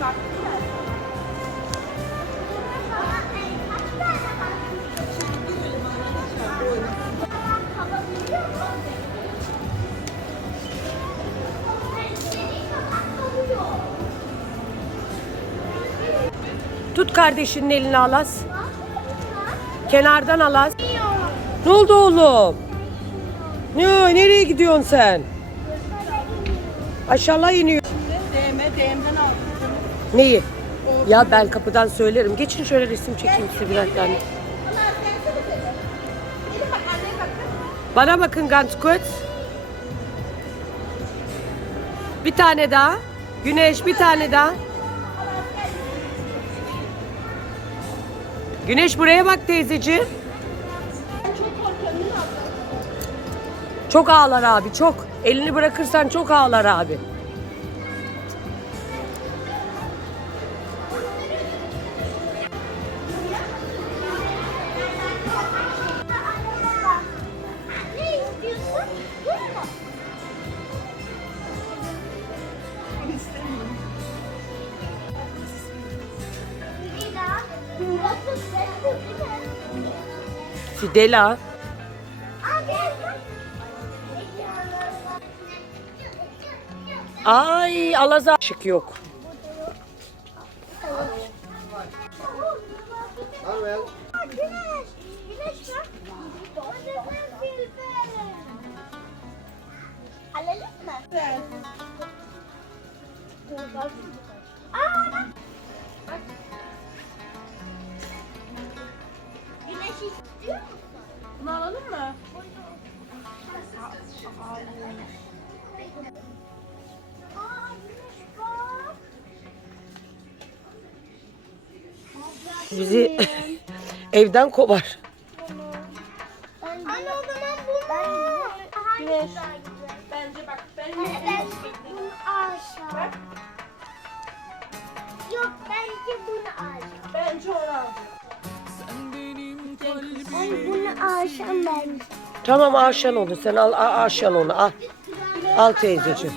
Tut kardeşinin elini Alas. Kenardan Alas. Ne oldu oğlum? Ne, nereye gidiyorsun sen? Aşağıya iniyor. DM, DM'den aldım. Neyi? Ya ben kapıdan söylerim. Geçin şöyle resim çekeyim size birer tane. Bana bakın Gantkut. Bir tane daha. Güneş bir tane daha. Güneş buraya bak teyzeciğim. Çok ağlar abi çok. Elini bırakırsan çok ağlar abi. Fidela. Ay alaza ışık yok. Alalım mı? Güneş istiyor musun? Bunu alalım mı? Bizi evden kovar. Anne o zaman bu mu? Güneş. Bence bak ben Ben bunu aşağı. Yok bence bunu aşağı. bence onu aldım. Ay bunu aşağı bence. Tamam Aşan onu sen al A- onu al. Al teyzeciğim.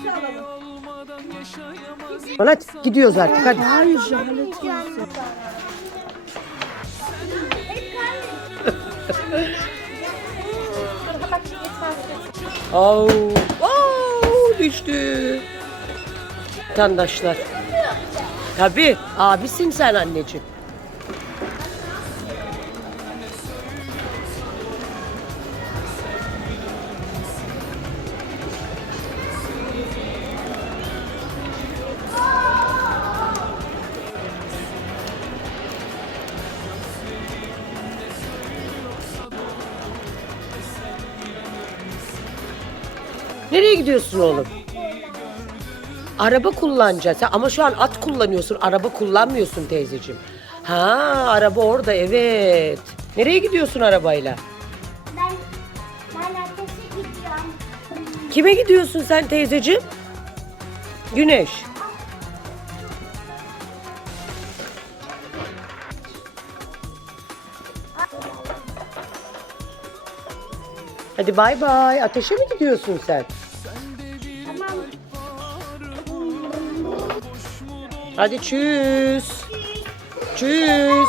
Hadi gidiyoruz artık hadi. Hayır Au, au düştü. Vatandaşlar. Tabii abisin sen anneciğim. Nereye gidiyorsun oğlum? Araba kullanacaksın ama şu an at kullanıyorsun. Araba kullanmıyorsun teyzeciğim. Ha araba orada evet. Nereye gidiyorsun arabayla? Ben ben ateşe gidiyorum. Kime gidiyorsun sen teyzeciğim? Güneş. Hadi bay bay. Ateşe mi gidiyorsun sen? Hadi çüz. Çüz.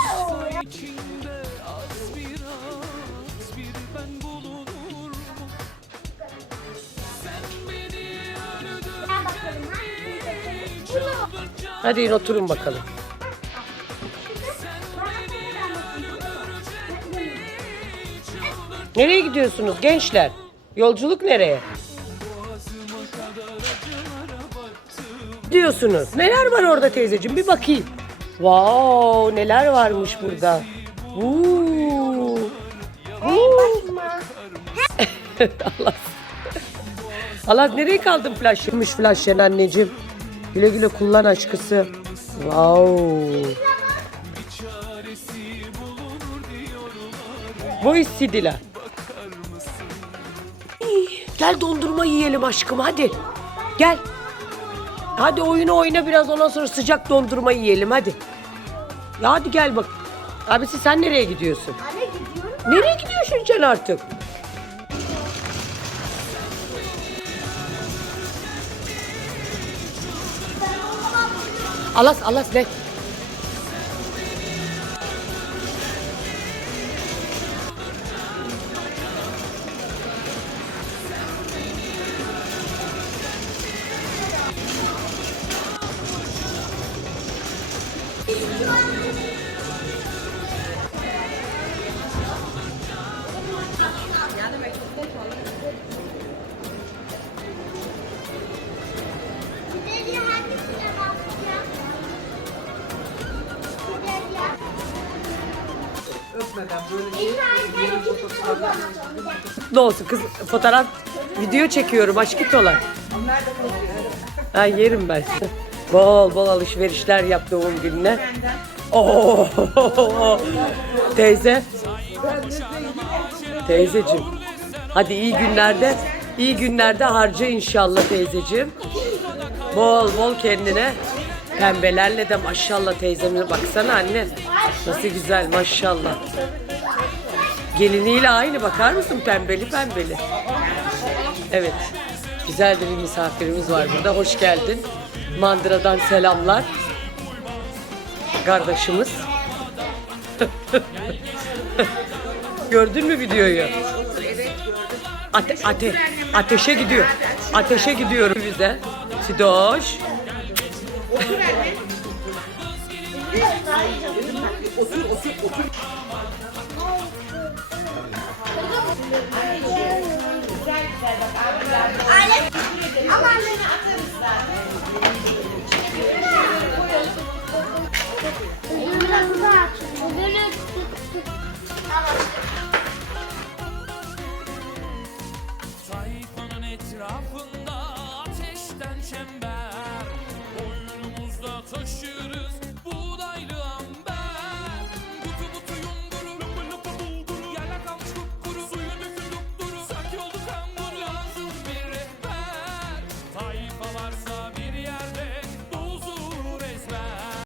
Hadi in oturun bakalım. Nereye gidiyorsunuz gençler? Yolculuk nereye? Diyorsunuz. Neler var orada teyzeciğim? Bir bakayım. Wow, neler varmış burada. Uuu. Allah. Allah nereye kaldın flash yen anneciğim. Güle güle kullan aşkısı. Wow. Bu Sidila. Gel dondurma yiyelim aşkım hadi. Gel. Hadi oyunu oyna biraz ondan sonra sıcak dondurma yiyelim hadi. Ya hadi gel bak. Abisi sen nereye gidiyorsun? Anne gidiyorum. Nereye gidiyorsun sen artık? Alas alas ne? Öpmeden böyle. Ne olsun kız fotoğraf video çekiyorum aşk olan. Ha yerim ben. Bol bol alışverişler yap doğum gününe. Oo. Teyze. Teyzeciğim. Hadi iyi günlerde, iyi günlerde harca inşallah teyzeciğim. Bol bol kendine. Pembelerle de maşallah teyzeme baksana anne. Nasıl güzel maşallah. Geliniyle aynı bakar mısın pembeli pembeli. Evet. Güzel bir misafirimiz var burada. Hoş geldin. Mandıra'dan selamlar. Kardeşimiz. Gördün mü videoyu? Ate, ate, ateşe gidiyor. Ateşe gidiyorum bize. Sidoş. Aile. Ama anne.